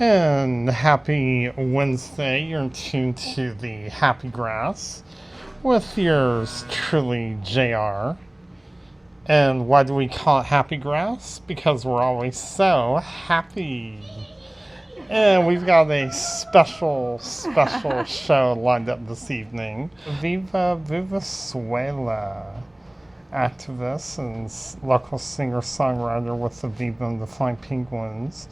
And happy Wednesday. You're tuned to the Happy Grass with yours truly, JR. And why do we call it Happy Grass? Because we're always so happy. And we've got a special show lined up this evening. Aviva Venezuela, activist and local singer-songwriter with Aviva and the Flying Penguins.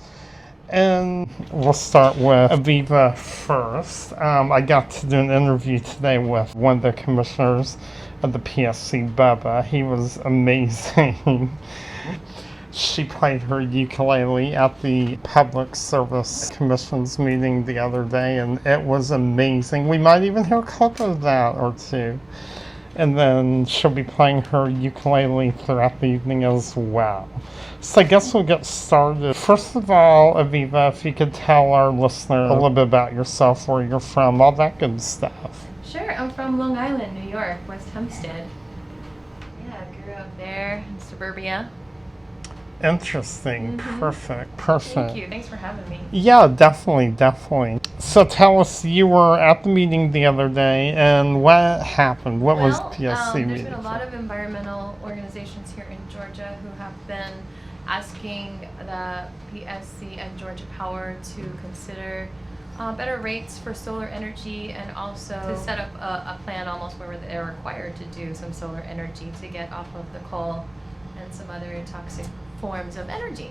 And we'll start with Aviva first. I got to do an interview today with one of the commissioners of the PSC, Bubba. He was amazing. She played her ukulele at the Public Service Commission's meeting the other day, and it was amazing. We might even hear a clip of that or two. And then she'll be playing her ukulele throughout the evening as well. So I guess we'll get started. First of all, Aviva, if you could tell our listener a little bit about yourself, where you're from, all that good stuff. Sure, I'm from Long Island, New York, West Hempstead. Yeah, I grew up there in suburbia. Interesting. Mm-hmm. Perfect. Thank you. Thanks for having me. Yeah, definitely. So tell us, you were at the meeting the other day, and what happened? What was PSC meeting? There's been a lot of environmental organizations here in Georgia who have been asking the PSC and Georgia Power to consider better rates for solar energy, and also to set up a plan almost where they're required to do some solar energy to get off of the coal and some other toxic forms of energy.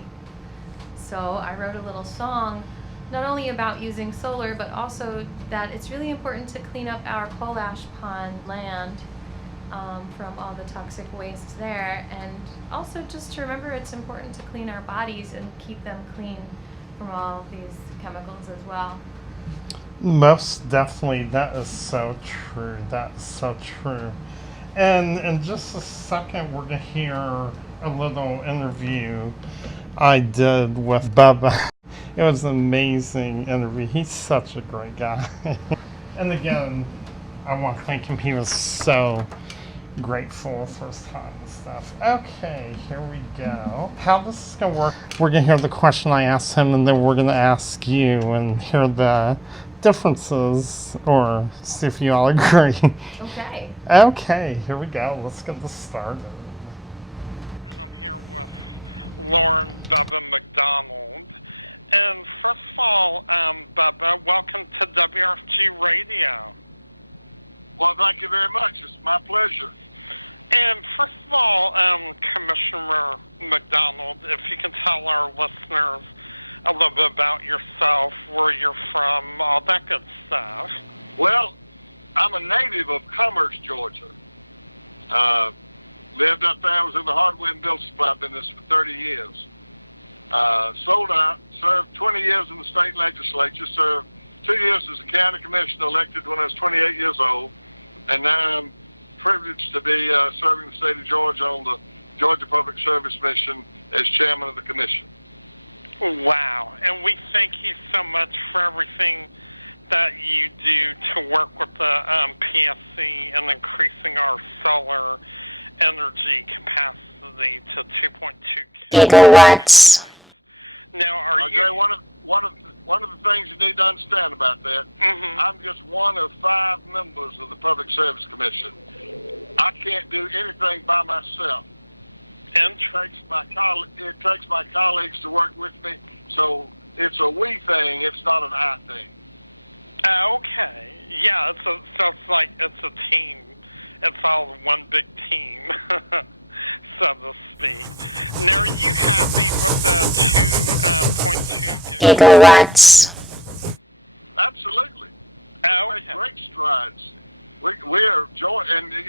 So I wrote a little song not only about using solar, but also that it's really important to clean up our coal ash pond land from all the toxic waste there, and also just to remember it's important to clean our bodies and keep them clean from all these chemicals as well. Most definitely. That is so true. And in just a second, we're going to hear a little interview I did with Bubba. It was an amazing interview. He's such a great guy. And again, I want to thank him. He was so grateful for his time and stuff. Okay, here we go. How this is going to work, we're going to hear the question I asked him, and then we're going to ask you and hear the differences, or see if you all agree. Okay, here we go. Let's get this started. And I'm here with Lauren Bubba McDonald. And first of all, Bubba, welcome to WFG Radio. Well, thank you very much. It's my pleasure. And first of all, Commissioner McDonald, if you can tell our listeners a little bit about yourself, where you're from, all that good stuff. Well, I'm a native of Commerce, Georgia. Lived up there. I was in the hardware and built supply business for 30 years. Sold out, served 20 years in the state legislature, served 2 years as a county commissioner, elected when I was 28 years old, and now I'm privileged to be serving the state of Georgia on the Georgia Public Service Mission as chairman of the commission. Wow, and we thank you so much for everything that you do to work with the PSC and increasing our solar energy capacity to 2.2 gigawatts. Now, are okay, you... One of the things you need to understand about that, I'm just one of 5 members of the Public Service Commission. I can't do anything by myself. It takes my colleagues to work with me, so it's a we thing, it's not an I thing. Okay. Yeah, it's a team. It's all one big team, so to speak. Now, are you happy with the 2.2 gigawatts? Absolutely. Okay. We make great strides. We're joy, and you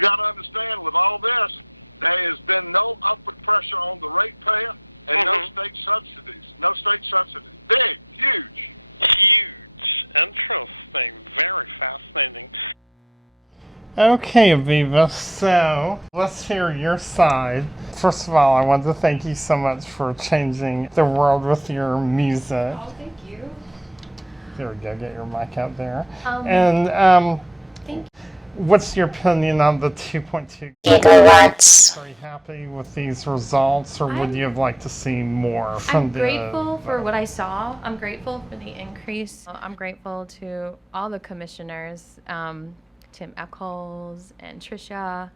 got to understand with all this, there has been no upward pressure on the ratepayer and no state subsidies. No state subsidies. Big, huge. Interesting. Very fascinating. Okay, Aviva, so let's hear your side. First of all, I want to thank you so much for changing the world with your music. Oh, thank you. There we go, get your mic out there. Thank you. What's your opinion on the 2.2 gigawatts, Are you happy with these results, or would you have liked to see more from I'm grateful for what I saw. I'm grateful for the increase. I'm grateful to all the commissioners, Tim Eccles and Trisha,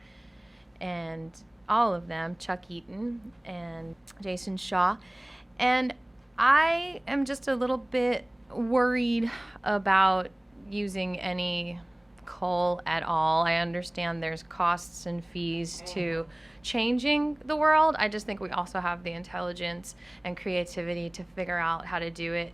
and all of them, Chuck Eaton and Jason Shaw. And I am just a little bit worried about using any coal at all. I understand there's costs and fees to changing the world. I just think we also have the intelligence and creativity to figure out how to do it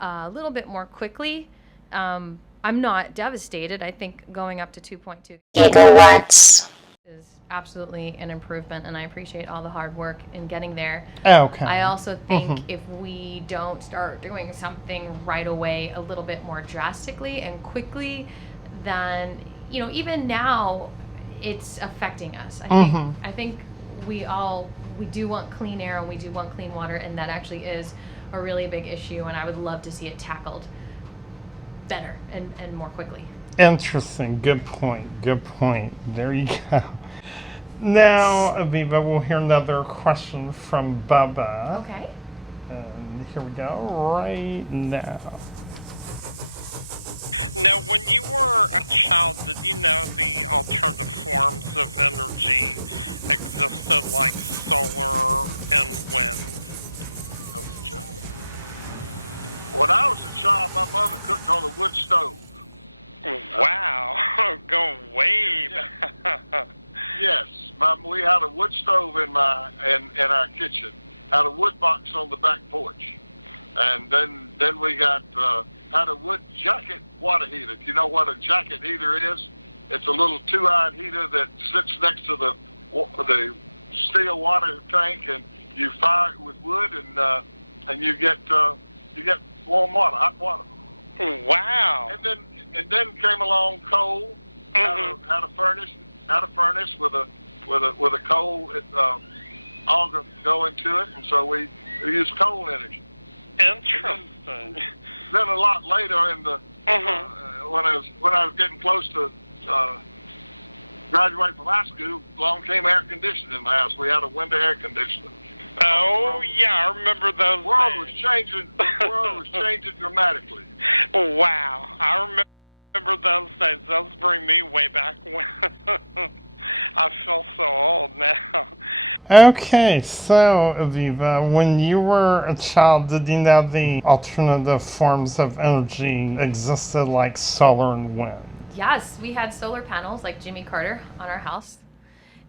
a little bit more quickly. I'm not devastated. I think going up to 2.2 gigawatts, is absolutely an improvement, and I appreciate all the hard work in getting there. Okay. I also think if we don't start doing something right away a little bit more drastically and quickly, then, you know, even now it's affecting us. I think we do want clean air and we do want clean water, and that actually is a really big issue, and I would love to see it tackled better and more quickly. Interesting. Good point. Good point. There you go. Now, Aviva, we'll hear another question from Bubba. Okay. And here we go, right now. Now, when you were a child, did you know the alternative forms of energy existed, like solar and wind? I was a child. When I was a child, my mother cooked on a wood stove. Wow, going way back. Yes, we had a wood stove in our kitchen. Had a wood box on the back porch, and then we got had a wood jacket water heater. If you know what a jacket heater is, it's a little 2-eyed heater that sits next to the steel water tank, and you fire it with wood, and you get warm water, hot water. Wow. And then came along coal. Had a furnace with a coal auger going to it, and so we used coal energy. Interesting. Then a lot later in the when I was getting close to graduate from high school, along came air conditioning in the house. We had a window air conditioner. Oh yeah, I remember those. The world was changing. The world was changing dramatically. Wow, I remember those days. Those bring me way back when. I feel so old now. Okay, so Aviva, when you were a child, did you know the alternative forms of energy existed, like solar and wind? Yes, we had solar panels like Jimmy Carter on our house,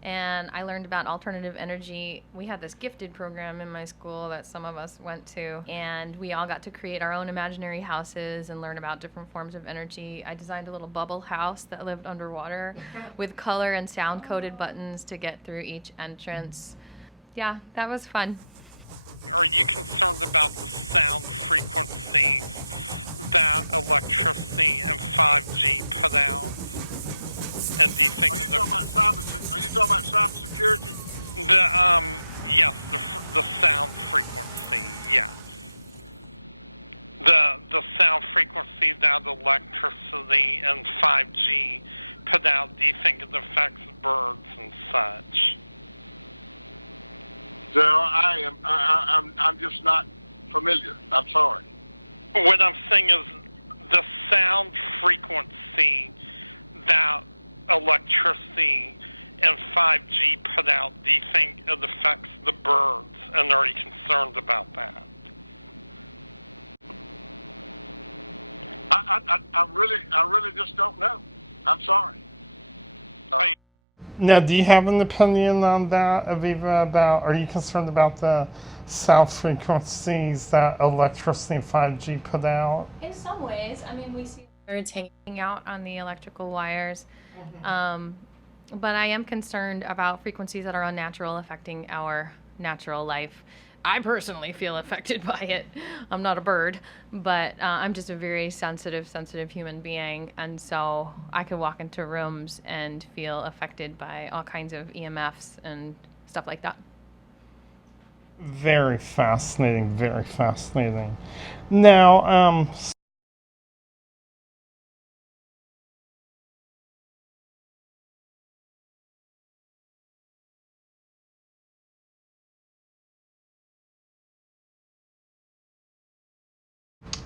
and I learned about alternative energy. We had this gifted program in my school that some of us went to, and we all got to create our own imaginary houses and learn about different forms of energy. I designed a little bubble house that lived underwater with color and sound coded buttons to get through each entrance. Yeah, that was fun. Are you concerned about the sound frequencies that electricity and 5G put out? And do you think Are you talking about cybersecurity? Yes, the sound frequency, yes. The sound frequency that electricity and 5G put out, do you think it affects birds and such? So I'm just not familiar. I'm sorry. What I'm saying is the sound frequency that electricity and 5G put out, do you think it affects the birds, and are you concerned about that? I really just don't know. I'm sorry. Now, do you have an opinion on that, Aviva, are you concerned about the sound frequencies that electricity and 5G put out? In some ways, I mean, we see birds hanging out on the electrical wires, but I am concerned about frequencies that are unnatural, affecting our natural life. I personally feel affected by it. I'm not a bird, but I'm just a very sensitive human being, and so I could walk into rooms and feel affected by all kinds of EMFs and stuff like that. Very fascinating, very fascinating. Now,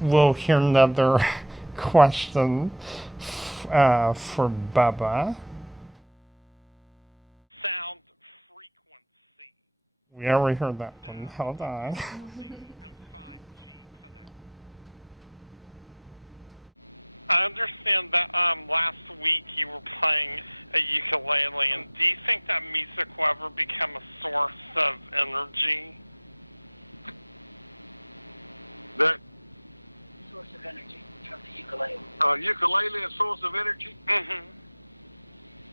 we'll hear another question for Bubba. Sound frequency. We already heard that one. Hold on. I understand that last week you were playing a ukulele, and do you think that music will ever become a source of energy? That Source of energy from the ukulele. ukulele a source of energy? Mm-hmm.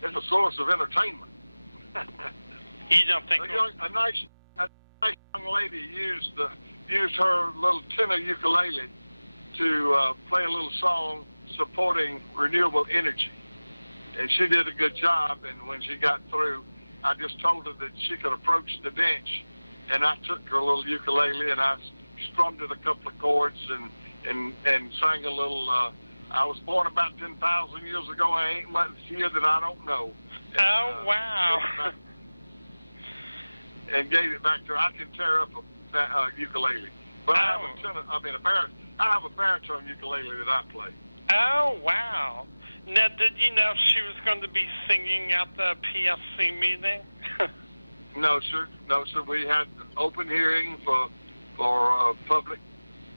It's a source of entertainment. You don't think... A nice young lady used her little tenor ukulele to play a little song supporting renewable energy. And she did a good job, and when she got through, I just told her that she could approach the bench, and I took her little ukulele and I strummed it a couple of chords and sang a little, I was born about 10,000 years ago, I ain't much here that I don't know. And, oh, wow. And gave it back to her. I can tear up a ukulele. But I have a baritone ukulele that I play. Oh, wow. Now, did you know she was going to be singing at the PSC meeting? No, sir. No, sir. We had open hearing for public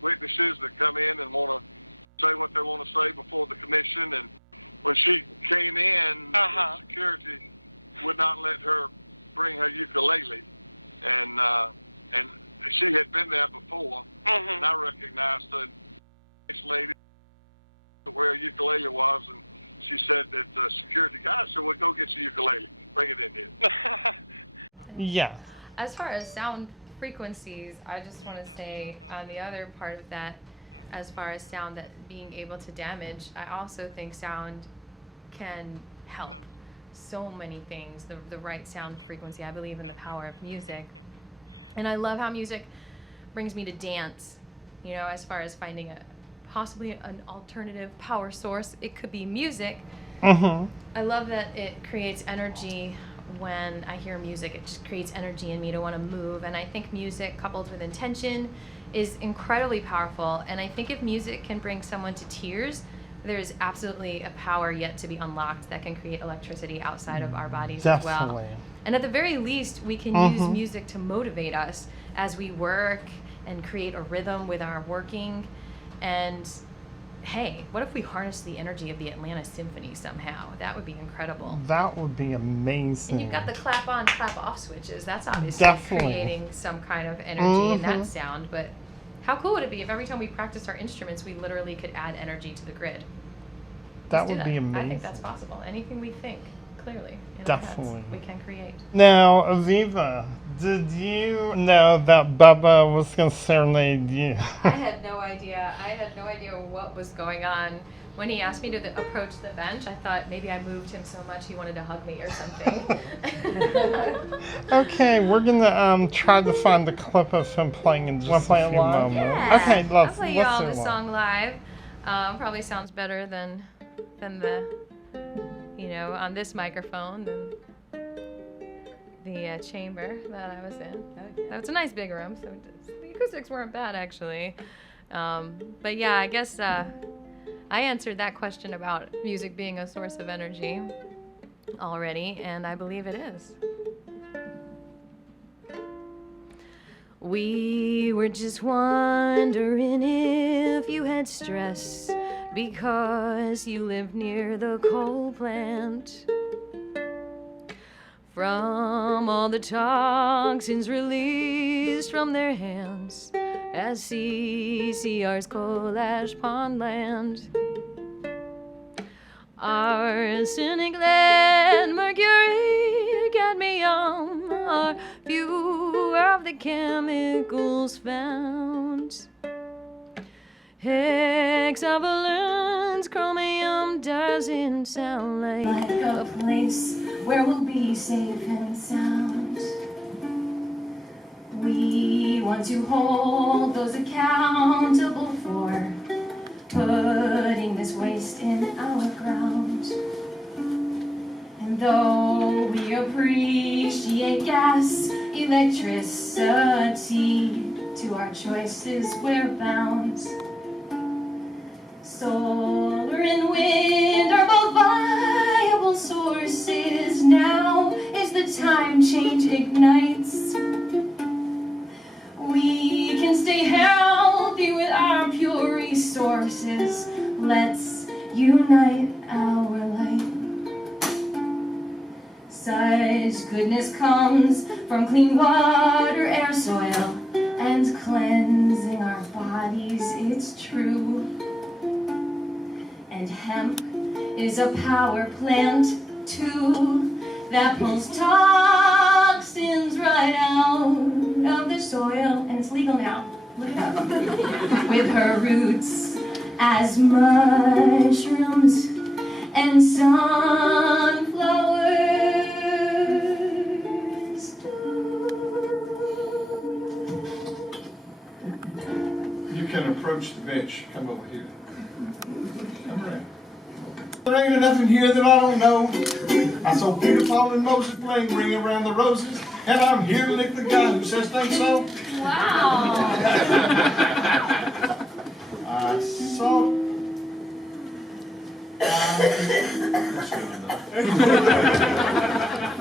witnesses that come in and want to say what they want to say before the commission. And when she came in, security would not let her bring her ukulele. And she had been there before, and I recognized her. This lady where a ukulele was, and she said that the security guy said, well, go get your ukulele. Bring it in here. Yeah. As far as sound frequencies, I just want to say on the other part of that, as far as sound that being able to damage, I also think sound can help so many things, the right sound frequency. I believe in the power of music. And I love how music brings me to dance, you know, as far as finding possibly an alternative power source. It could be music. Mm-hmm. I love that it creates energy when I hear music. It just creates energy in me to want to move. And I think music coupled with intention is incredibly powerful. And I think if music can bring someone to tears, there's absolutely a power yet to be unlocked that can create electricity outside of our bodies as well. And at the very least, we can use music to motivate us as we work and create a rhythm with our working. And hey, what if we harness the energy of the Atlanta Symphony somehow? That would be incredible. That would be amazing. And you've got the clap on, clap off switches. That's obviously creating some kind of energy in that sound. But how cool would it be if every time we practice our instruments, we literally could add energy to the grid? That would be amazing. I think that's possible. Anything we think clearly in Definitely. our heads, we can create. Now, Aviva, did you know that Bubba was going to serenade you? I had no idea. I had no idea what was going on. When he asked me to approach the bench, I thought maybe I moved him so much he wanted to hug me or something. Okay, we're going to try to find the clip of him playing in just a few moments. Yeah. Okay, I'll play you all the song live. Probably sounds better than the, you know, on this microphone than the chamber that I was in. That was a nice big room, so the acoustics weren't bad actually. But yeah, I guess I answered that question about music being a source of energy already, and I believe it is. We were just wondering if you had stress because you live near the coal plant. From all the toxins released from their hands as CCR's coal ash pond land. Arsenic, lead, mercury, cadmium are few of the chemicals found. Hexavalent chromium doesn't sound like a place where we'll be safe and sound. We want to hold those accountable for putting this waste in our ground. And though we appreciate gas, electricity, to our choices we're bound. let's unite our light. Such goodness comes from clean water, air, soil, and cleansing our bodies, it's true. And hemp is a power plant too, that pulls toxins right out of the soil, and it's legal now. Look it up. With her roots as mushrooms and sunflowers do. You can approach the bench. Come over here. Come around. There ain't enough in here that I don't know. I saw Peter, Paul, and Moses playing Ring Around the Roses, and I'm here to lick the guy who says think so. Wow. I saw. That's good enough. That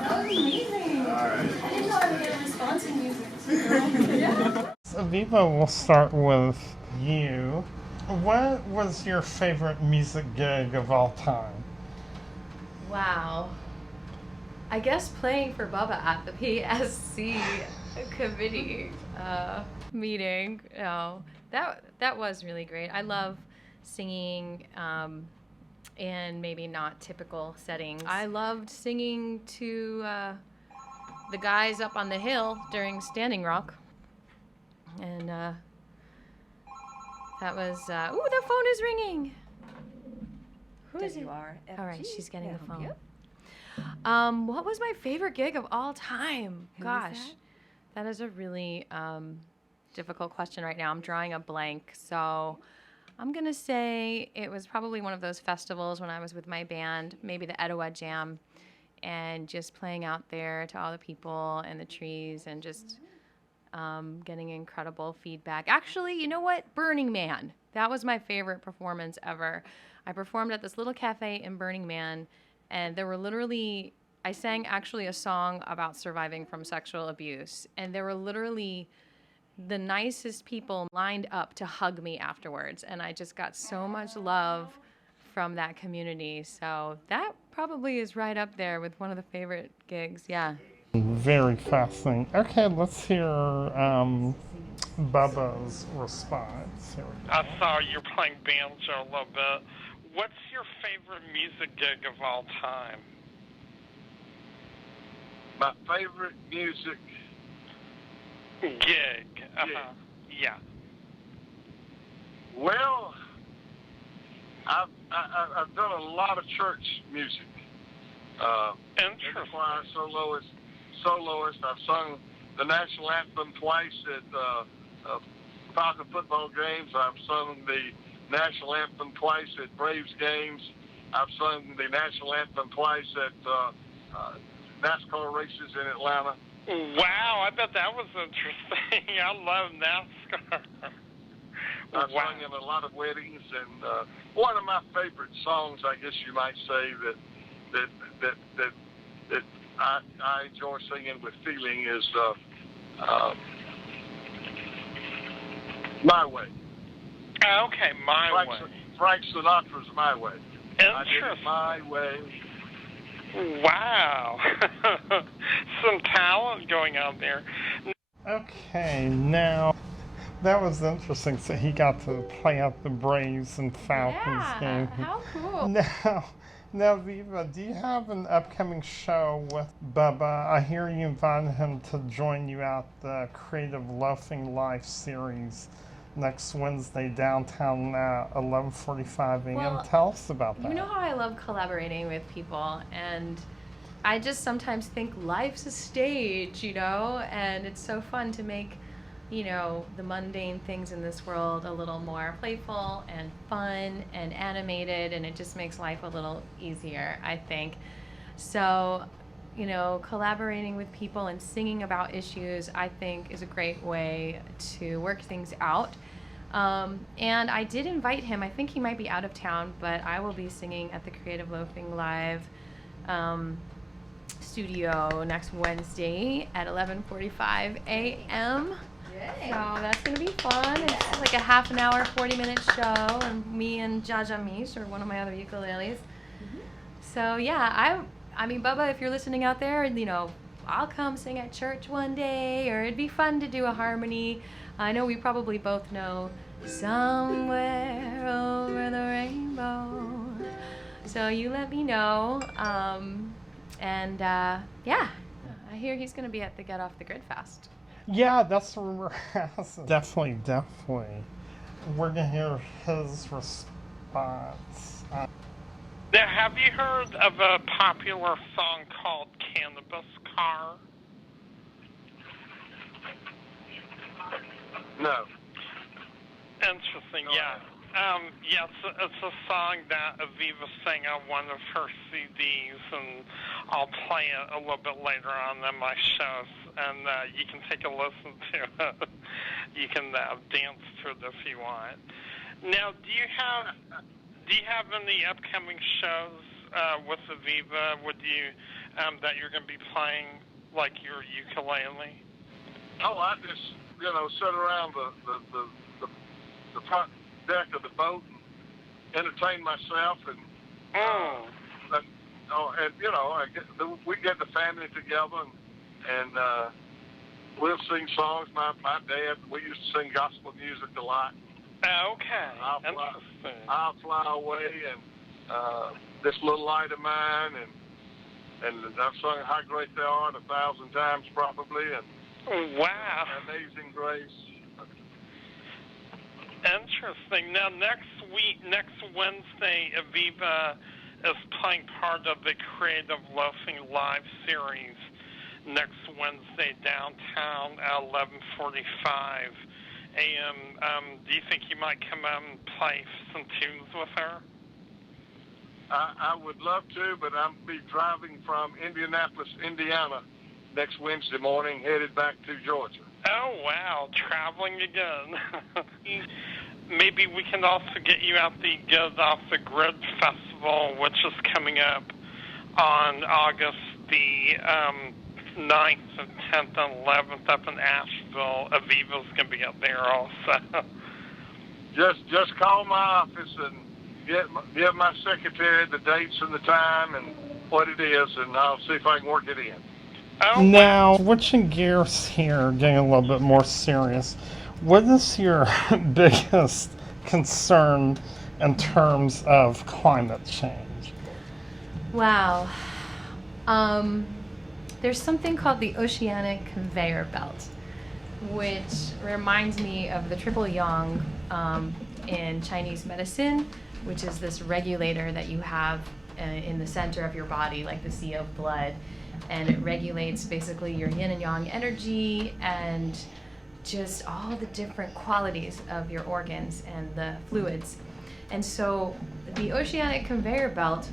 was amazing. All right. I didn't know I would get a response in music too. Yeah. Aviva, we'll start with you. What was your favorite music gig of all time? Wow. I guess playing for Bubba at the PSC committee meeting. Oh, that was really great. I love singing in maybe not typical settings. I loved singing to the guys up on the hill during Standing Rock. And that was, ooh, the phone is ringing. Who is it? WRFG. All right, she's getting the Help phone. you. What was my favorite gig of all time? Who was Gosh, that is a really difficult question right now. I'm drawing a blank. So I'm going to say it was probably one of those festivals when I was with my band, maybe the Etowah Jam, and just playing out there to all the people and the trees and just getting incredible feedback. Actually, you know what? Burning Man. That was my favorite performance ever. I performed at this little cafe in Burning Man, and there were literally, I sang actually a song about surviving from sexual abuse, and there were literally the nicest people lined up to hug me afterwards, and I just got so much love from that community. So that probably is right up there with one of the favorite gigs. Yeah. Very fascinating. Okay, let's hear Bubba's response. Here we go. I saw you're playing banjo a little bit. What's your favorite music gig of all time? My favorite music Gig. Uh-huh. Yeah. Well, I've done a lot of church music. Interesting. Choir soloist. I've sung the national anthem twice at Falcon football games. I've sung the national anthem twice at Braves games. I've sung the national anthem twice at NASCAR races in Atlanta. Wow, I bet that was interesting. I love NASCAR. I've sung in a lot of weddings, and one of my favorite songs, I guess you might say, that I enjoy singing with feeling is My Way. Okay, My Way. Frank Sinatra's My Way. I did it Interesting. my way. Wow. Some talent going on there. Okay, now that was interesting. So he got to play out the Braves and Falcons game. How cool. Now, Viva, do you have an upcoming show with Bubba? I hear you invited him to join you at the Creative Loafing Life series next Wednesday downtown at 11:45 a.m. Well, Tell us about that. You know how I love collaborating with people, and I just sometimes think life's a stage, and it's so fun to make, the mundane things in this world a little more playful and fun and animated, and it just makes life a little easier, I think. So, collaborating with people and singing about issues, I think, is a great way to work things out. And I did invite him. I think he might be out of town, but I will be singing at the Creative Loafing Live studio next Wednesday at 11:45 a.m. So that's going to be fun. It's like a half an hour, 40-minute show, and me and Jaja Mish, or one of my other ukuleles. So yeah, I mean, Bubba, if you're listening out there, you know, I'll come sing at church one day, or it'd be fun to do a harmony. I know we probably both know Somewhere Over the Rainbow. So you let me know. Yeah, I hear he's going to be at the Get Off the Grid Fest. Yeah, that's the rumor has it. Definitely. We're gonna hear his response. Now, have you heard of a popular song called Cannabis Car? No. Interesting, yeah. Yes, it's a song that Aviva sang on one of her CDs, and I'll play it a little bit later on in my shows, and you can take a listen to it. You can dance to it if you want. Now, do you have any upcoming shows with Aviva? Would you that you're going to be playing like your ukulele? Oh, I just sit around the front deck of the boat and entertain myself, and we get the family together and we'll sing songs. My dad, we used to sing gospel music a lot. Okay. I'll fly away, and This Little Light of Mine, and I've sung How Great Thou Art 1,000 times probably, and wow, Amazing Grace. Interesting. Now, next Wednesday, Aviva is playing part of the Creative Loafing Live series next Wednesday downtown at 11:45 a.m. Do you think you might come out and play some tunes with her? I would love to, but I'll be driving from Indianapolis, Indiana next Wednesday morning, headed back to Georgia. Oh, wow, traveling again. Maybe we can also get you at the Get Off the Grid Festival, which is coming up on August the 9th and 10th and 11th up in Asheville. Aviva's going to be up there also. Just call my office and give my secretary the dates and the time and what it is, and I'll see if I can work it in. Oh, now, switching gears here, getting a little bit more serious, what is your biggest concern in terms of climate change? Wow. There's something called the oceanic conveyor belt, which reminds me of the triple yang in Chinese medicine, which is this regulator that you have in the center of your body, like the sea of blood. And it regulates basically your yin and yang energy and just all the different qualities of your organs and the fluids. And so the oceanic conveyor belt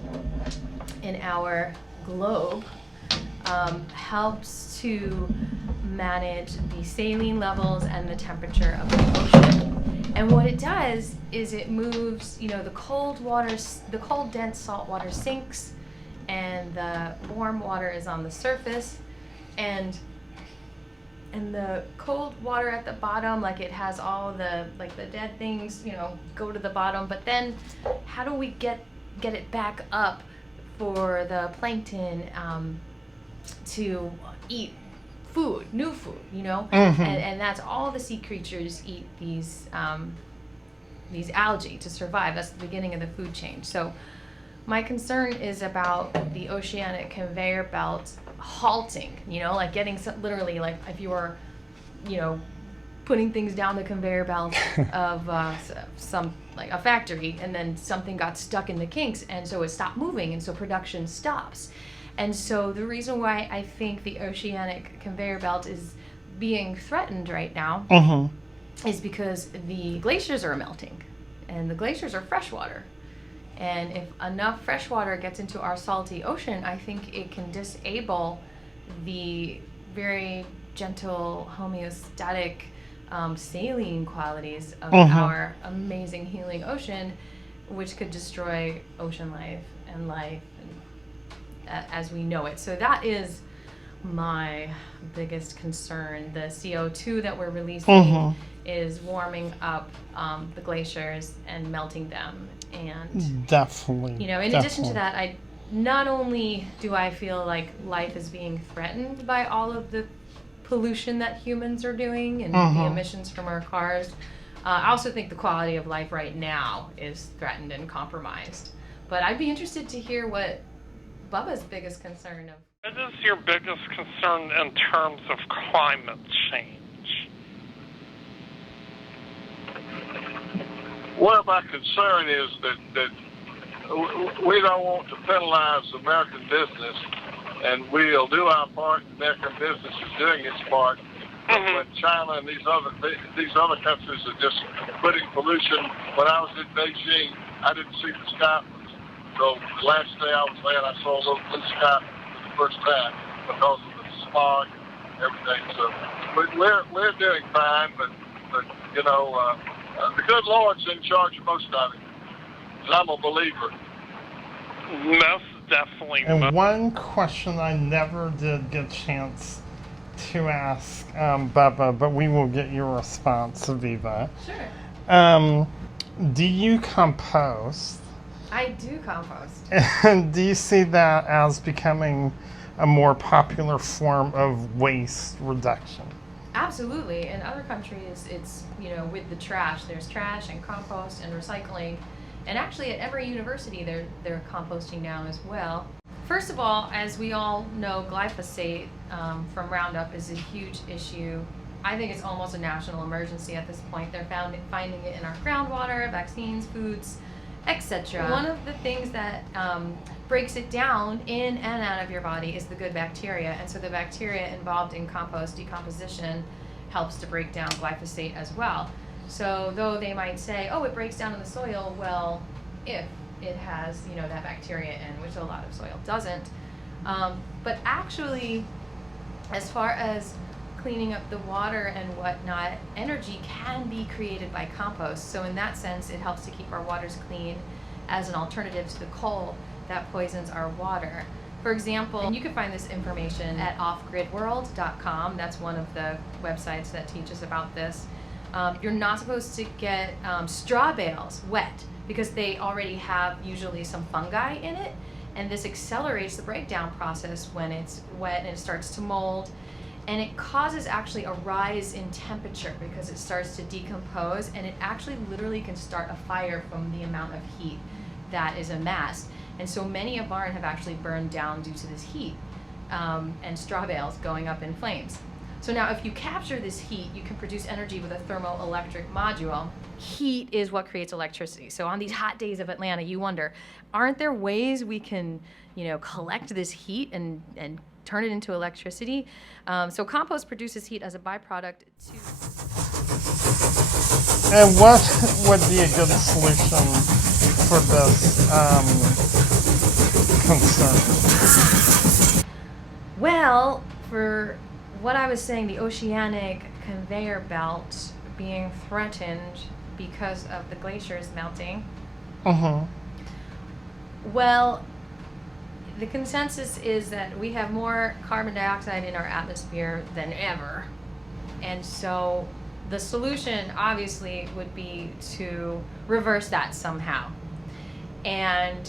in our globe helps to manage the saline levels and the temperature of the ocean. And what it does is it moves, the cold dense salt water sinks, and the warm water is on the surface, and the cold water at the bottom, like it has all the dead things, go to the bottom. But then how do we get it back up for the plankton to eat new food, Mm-hmm. And that's all the sea creatures eat these algae to survive. That's the beginning of the food chain. So my concern is about the oceanic conveyor belt halting, like getting literally, like if you were, putting things down the conveyor belt of some, like a factory, and then something got stuck in the kinks, and so it stopped moving, and so production stops. And so the reason why I think the oceanic conveyor belt is being threatened right now is because the glaciers are melting, and the glaciers are freshwater. And if enough fresh water gets into our salty ocean, I think it can disable the very gentle, homeostatic, saline qualities of our amazing healing ocean, which could destroy ocean life and as we know it. So that is my biggest concern. The CO2 that we're releasing is warming up the glaciers and melting them. And Definitely. in addition to that, not only do I feel like life is being threatened by all of the pollution that humans are doing and the emissions from our cars, I also think the quality of life right now is threatened and compromised. But I'd be interested to hear what Bubba's biggest concern of. What is your biggest concern in terms of climate change? Well, my concern is that we don't want to penalize American business, and we'll do our part. American business is doing its part. But China and these other countries are just putting pollution. When I was in Beijing, I didn't see the sky. So the last day I was there, I saw a little blue sky for the first time because of the smog and everything. So we're doing fine, but the good Lord's in charge of most of it. And I'm a believer. Most definitely. And one question I never did get a chance to ask Bubba, but we will get your response, Aviva. Sure. Do you compost? I do compost. And do you see that as becoming a more popular form of waste reduction? Absolutely. In other countries, it's, with the trash, there's trash and compost and recycling. And actually at every university, they're composting now as well. First of all, as we all know, glyphosate from Roundup is a huge issue. I think it's almost a national emergency at this point. They're finding it in our groundwater, vaccines, foods, etc. One of the things that breaks it down in and out of your body is the good bacteria. And so the bacteria involved in compost decomposition helps to break down glyphosate as well. So though they might say, oh, it breaks down in the soil, well, if it has, that bacteria in, which a lot of soil doesn't. But actually, as far as cleaning up the water and whatnot, energy can be created by compost. So in that sense, it helps to keep our waters clean as an alternative to the coal that poisons our water. For example, and you can find this information at offgridworld.com. That's one of the websites that teaches about this. You're not supposed to get straw bales wet because they already have usually some fungi in it, and this accelerates the breakdown process when it's wet and it starts to mold, and it causes actually a rise in temperature because it starts to decompose, and it actually literally can start a fire from the amount of heat that is amassed. And so many a barn have actually burned down due to this heat and straw bales going up in flames. So now if you capture this heat, you can produce energy with a thermoelectric module. Heat is what creates electricity. So on these hot days of Atlanta, you wonder, aren't there ways we can, collect this heat and turn it into electricity? So compost produces heat as a byproduct too. And what would be a good solution for this concern? Well, for what I was saying, the oceanic conveyor belt being threatened because of the glaciers melting. Well, the consensus is that we have more carbon dioxide in our atmosphere than ever. And so the solution obviously would be to reverse that somehow. And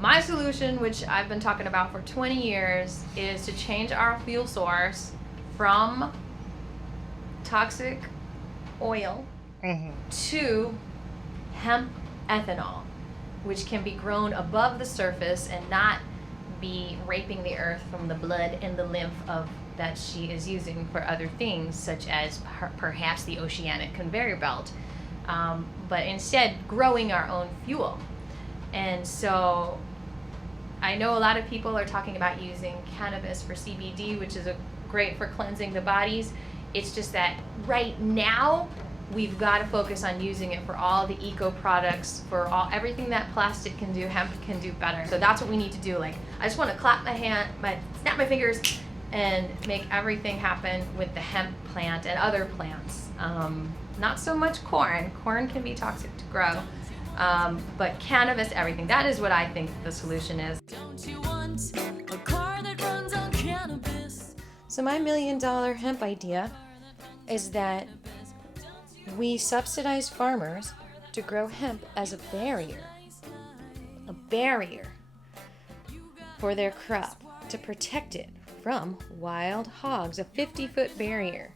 my solution, which I've been talking about for 20 years, is to change our fuel source from toxic oil to hemp ethanol, which can be grown above the surface and not be raping the earth from the blood and the lymph of that she is using for other things, such as perhaps the oceanic conveyor belt, but instead growing our own fuel. And so I know a lot of people are talking about using cannabis for CBD, which is great for cleansing the bodies. It's just that right now we've got to focus on using it for all the eco products, for everything that plastic can do, hemp can do better. So that's what we need to do. Like, I just want to snap my fingers and make everything happen with the hemp plant and other plants. Not so much corn. Corn can be toxic to grow. But cannabis, everything. That is what I think the solution is. Don't you want a car that runs on cannabis? So my $1 million hemp idea is that we subsidize farmers to grow hemp as a barrier for their crop, to protect it from wild hogs, a 50-foot barrier.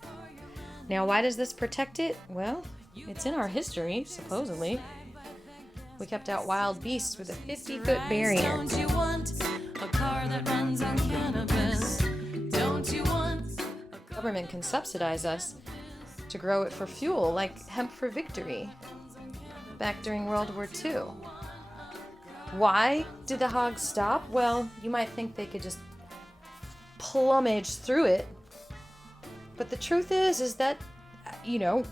Now, why does this protect it? Well, it's in our history, supposedly. We kept out wild beasts with a 50-foot barrier. Don't you want a car that runs on cannabis? Don't you want The government can subsidize us to grow it for fuel, like Hemp for Victory, back during World War II. Why did the hogs stop? Well, you might think they could just plumage through it. But the truth is that, you know,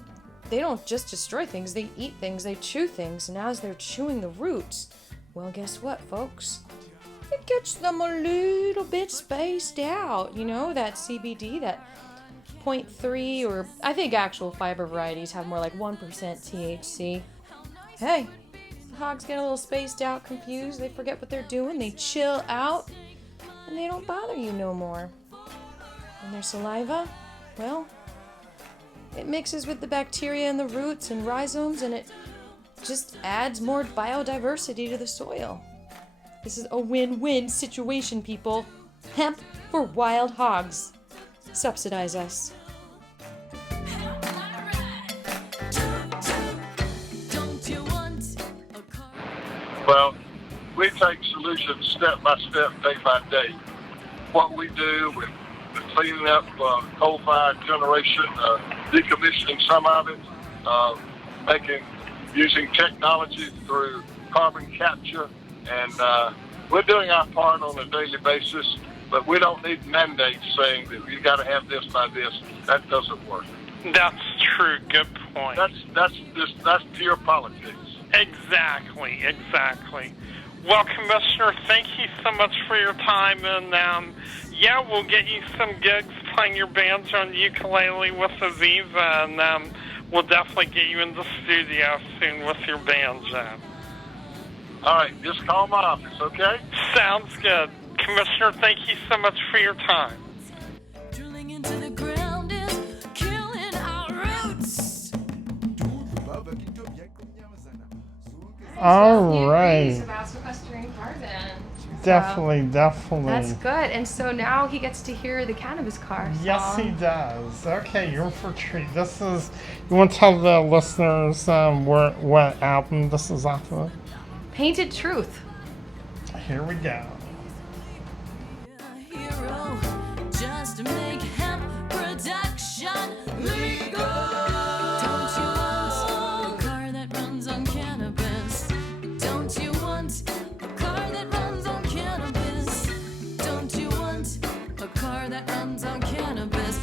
they don't just destroy things, they eat things, they chew things, and as they're chewing the roots, well, guess what, folks? It gets them a little bit spaced out, you know, that CBD, that 0.3, or I think actual fiber varieties have more like 1% THC. Hey, the hogs get a little spaced out, confused, they forget what they're doing, they chill out, and they don't bother you no more. And their saliva, well, it mixes with the bacteria in the roots and rhizomes, and it just adds more biodiversity to the soil. This is a win-win situation, people. Hemp for wild hogs. Subsidize us. Well, we take solutions step by step, day by day. What we do with the cleaning up coal-fired generation, decommissioning some of it, using technology through carbon capture, and we're doing our part on a daily basis. But we don't need mandates saying that you got to have this by this. That doesn't work. That's true. Good point. That's pure politics. Exactly. Well, Commissioner, thank you so much for your time, and yeah, we'll get you some gigs playing your banjo and ukulele with Aviva, and we'll definitely get you in the studio soon with your banjo. All right, just call my office, okay? Sounds good. Commissioner, thank you so much for your time. drilling into the ground is killing our roots? All right. About sequestering carbon. Definitely. That's good. And so now he gets to hear the Cannabis Car song. Yes, he does. Okay, you're for a treat. This is. You want to tell the listeners what album this is off of? Painted Truth. Here we go. Hero, just to make hemp production legal. Don't you want a car that runs on cannabis? Don't you want a car that runs on cannabis? Don't you want a car that runs on cannabis?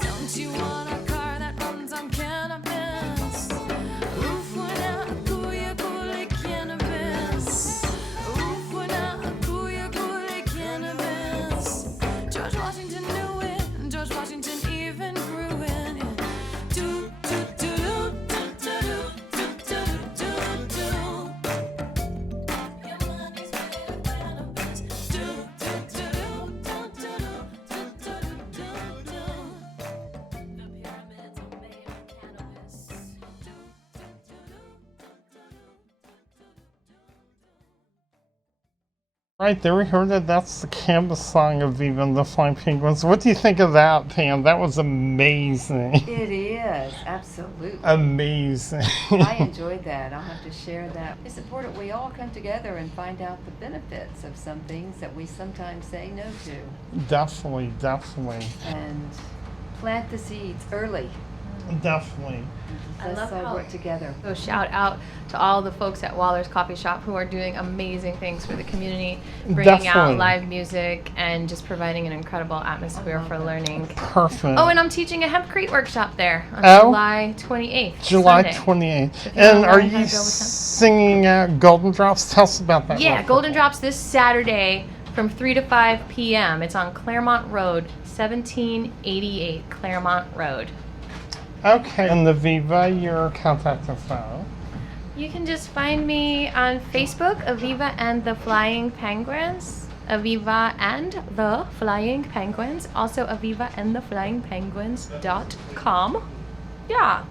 Don't you want a car that runs on cannabis? George Washington knew it, George Washington even grew it. Do, do, do, do, do, do, do, do, do. Your money's made of cannabis. Do, do, do, do, do, do, do, do. The pyramids are made of cannabis. Do, do, do, do, do, do. Right there, we heard that. That's the Cannabis song of Aviva and the Flying Penguins. What do you think of that, Pam? That was amazing. It is, absolutely. Amazing. I enjoyed that. I'll have to share that. It's important we all come together and find out the benefits of some things that we sometimes say no to. Definitely. And plant the seeds early. Definitely. I Let's love all how- work together. So shout out to all the folks at Waller's Coffee Shop who are doing amazing things for the community, bringing Definitely. out live music and just providing an incredible atmosphere for learning. Perfect. Oh, and I'm teaching a hempcrete workshop there on Oh? July 28th. July Sunday. 28th. If you wanna And are learn how you to build with hemp. singing Golden Drops? Tell us about that. Yeah, real Golden quick. Drops this Saturday from 3 to 5 p.m. It's on Claremont Road, 1788 Claremont Road. Okay. And the Aviva, your contact info. You can just find me on Facebook, Aviva and the Flying Penguins. Aviva and the Flying Penguins. Also Aviva and the Flying Penguins.com. Yeah.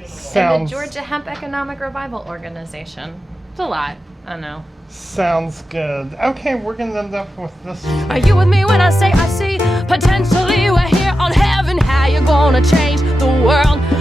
And Sounds, the Georgia Hemp Economic Revival Organization. It's a lot. I know. sounds good. Okay, we're going to end up with this. Are you with me when I say I see potentially we're here on heaven? How you gonna change the world?